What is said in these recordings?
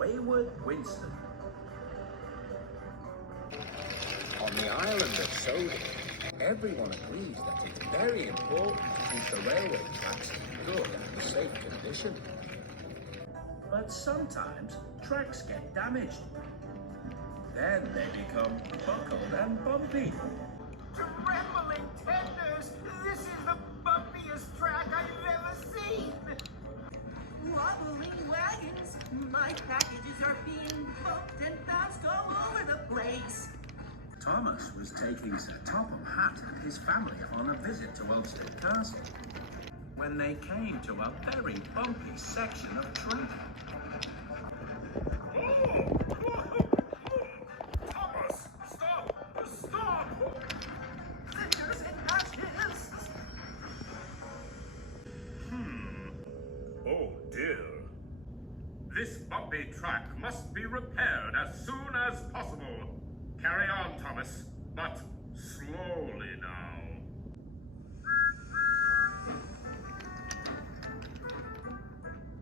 Wayward Winston. On the island of Soda, everyone agrees that it's very important to keep the railway tracks in good and safe condition. But sometimes tracks get damaged. Then they become buckled and bumpy. Trembling tenders! This is the bumpiest track I've ever seen! Wobbling wagons! My packages are being bumped and bounced all over the place! Thomas was taking Sir Topham Hatt and his family on a visit to Ulster Castle when they came to a very bumpy section of track. Thomas! Stop! Stop! Cinders and ashes! Oh dear. This bumpy track must be repaired as soon as possible. Carry on, Thomas, but slowly now.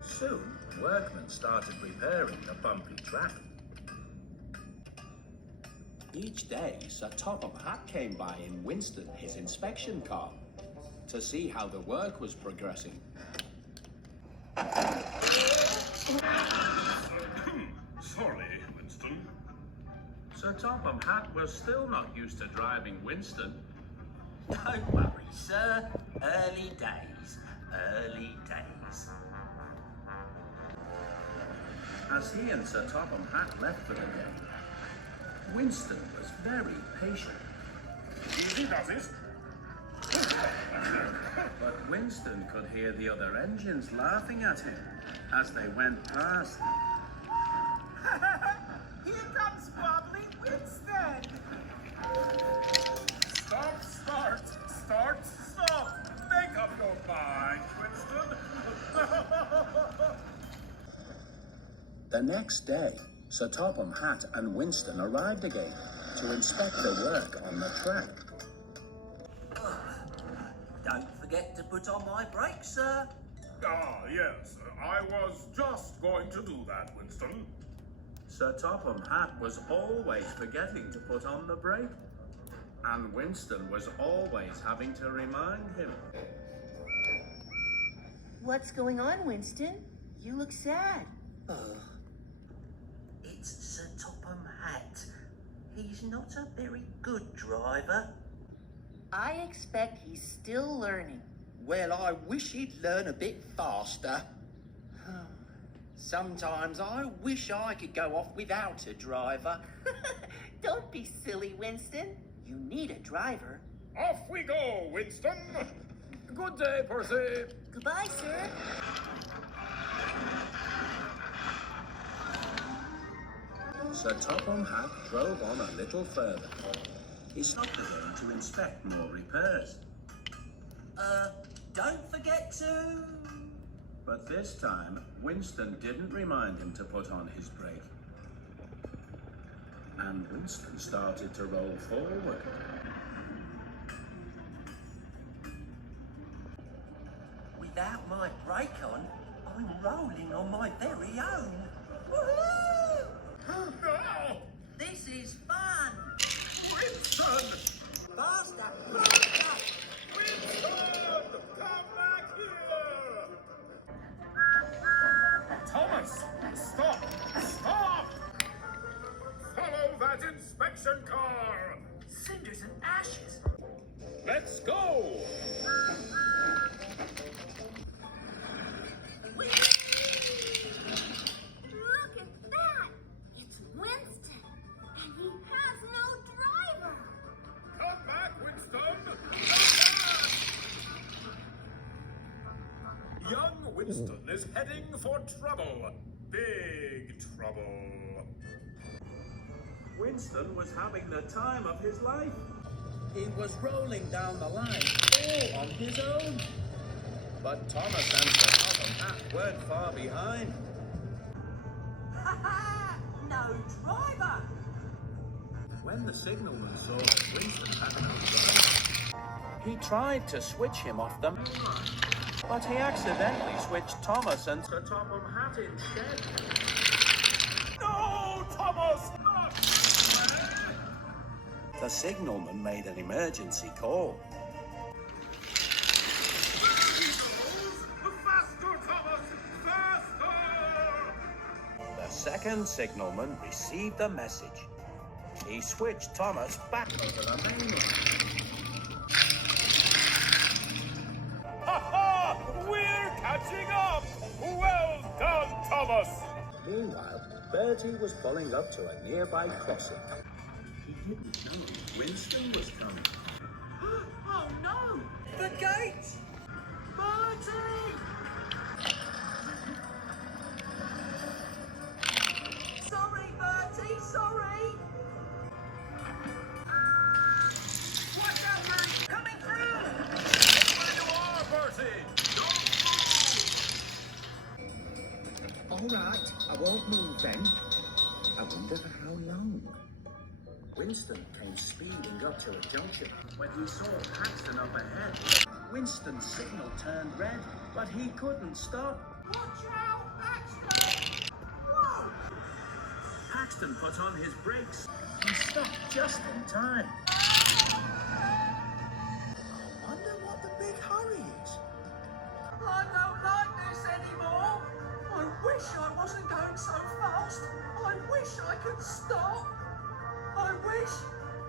Soon, workmen started repairing the bumpy track. Each day, Sir Topham Hatt came by in Winston, his inspection car, to see how the work was progressing. Sorry, Winston. Sir Topham Hatt was still not used to driving Winston. Don't worry, sir. Early days. Early days. As he and Sir Topham Hatt left for the day, Winston was very patient. Easy does it. But Winston could hear the other engines laughing at him as they went past. Here comes wobbly Winston! Stop, start, start, stop. Make up your mind, Winston. The next day, Sir Topham Hatt and Winston arrived again to inspect the work on the track. Don't forget to put on my brakes, sir. Ah, yes. I was just going to do that, Winston. Sir Topham Hatt was always forgetting to put on the brake, and Winston was always having to remind him. What's going on, Winston? You look sad. It's Sir Topham Hatt. He's not a very good driver. I expect he's still learning. Well, I wish he'd learn a bit faster. Sometimes I wish I could go off without a driver. Don't be silly, Winston. You need a driver. Off we go, Winston. Good day, Percy. Goodbye, sir. Sir Topham Hatt drove on a little further. He stopped again to inspect more repairs. Don't forget to... But this time, Winston didn't remind him to put on his brake. And Winston started to roll forward. Without my brake on, I'm rolling on my very own. Woohoo! No! This is fun! Winston! Faster! Faster! Winston! Come back here! Thomas! Stop! Stop! Follow that inspection car! Cinders and ashes! Let's go! Look at that! It's Winston, and he has no driver. Come back, Winston! Come back! Young Winston is heading for trouble. Big trouble. Winston was having the time of his life. He was rolling down the line all on his own. But Thomas and Sir Topham Hatt weren't far behind. Ha ha! No driver! When the signalman saw that Winston had no driver, he tried to switch him off them, but he accidentally switched Thomas and Sir Topham Hatt instead. Thomas! Not The signalman made an emergency call. Faster, Thomas! Faster! The second signalman received the message. He switched Thomas back over the main line. Ha ha! We're catching up! Well done, Thomas! Meanwhile, Bertie was pulling up to a nearby crossing. He didn't know Winston was coming. Oh no! The gate! Bertie! Sorry, Bertie, sorry! Watch out, man! Coming through! Where you are, Bertie! Don't move! All right, I won't move then. I wonder for how long. Winston came speeding up to a junction. When he saw Paxton up ahead, Winston's signal turned red, but he couldn't stop. Watch out, Paxton! Whoa! Paxton put on his brakes and stopped just in time. I wonder what the big hurry is. I don't like this anymore. I wish I wasn't going so fast. I wish I could stop. I wish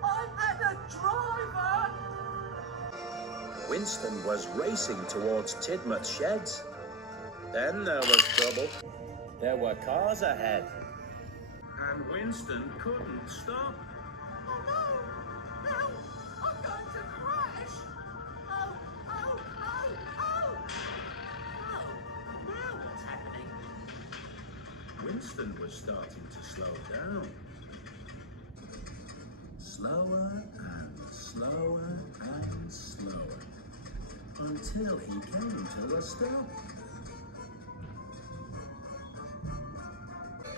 I had a driver. Winston was racing towards Tidmouth's sheds. Then there was trouble. There were cars ahead, and Winston couldn't stop. Oh no! Help! I'm going to crash! Oh, oh, oh, oh! Oh, now what's happening? Winston was starting to slow down. Slower and slower and slower, until he came to a stop.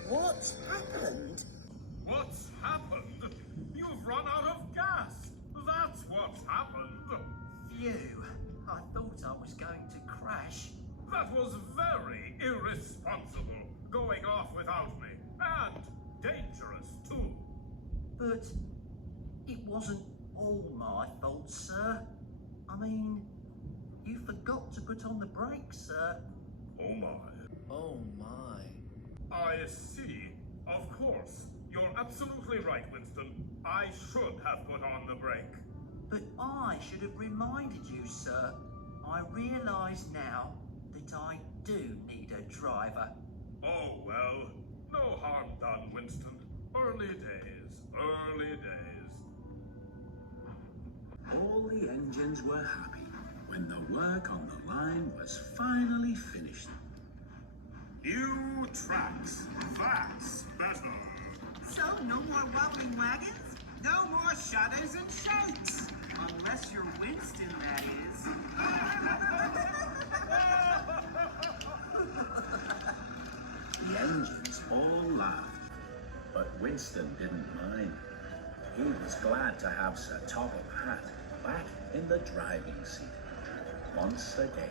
What's happened? What's happened? You've run out of gas! That's what's happened! Phew. I thought I was going to crash. That was very irresponsible, going off without me. And dangerous, too. But it wasn't all my fault, sir. I mean, you forgot to put on the brakes, sir. Oh my. Oh my. I see. Of course. You're absolutely right, Winston. I should have put on the brake. But I should have reminded you, sir. I realise now that I do need a driver. Oh well. No harm done, Winston. Early days. Early days. All the engines were happy when the work on the line was finally finished. New tracks. That's better. So, no more wobbling wagons? No more shudders and shakes! Unless you're Winston, that is. The engines all laughed, but Winston didn't mind. He was glad to have Sir Topham Hatt back in the driving seat once again.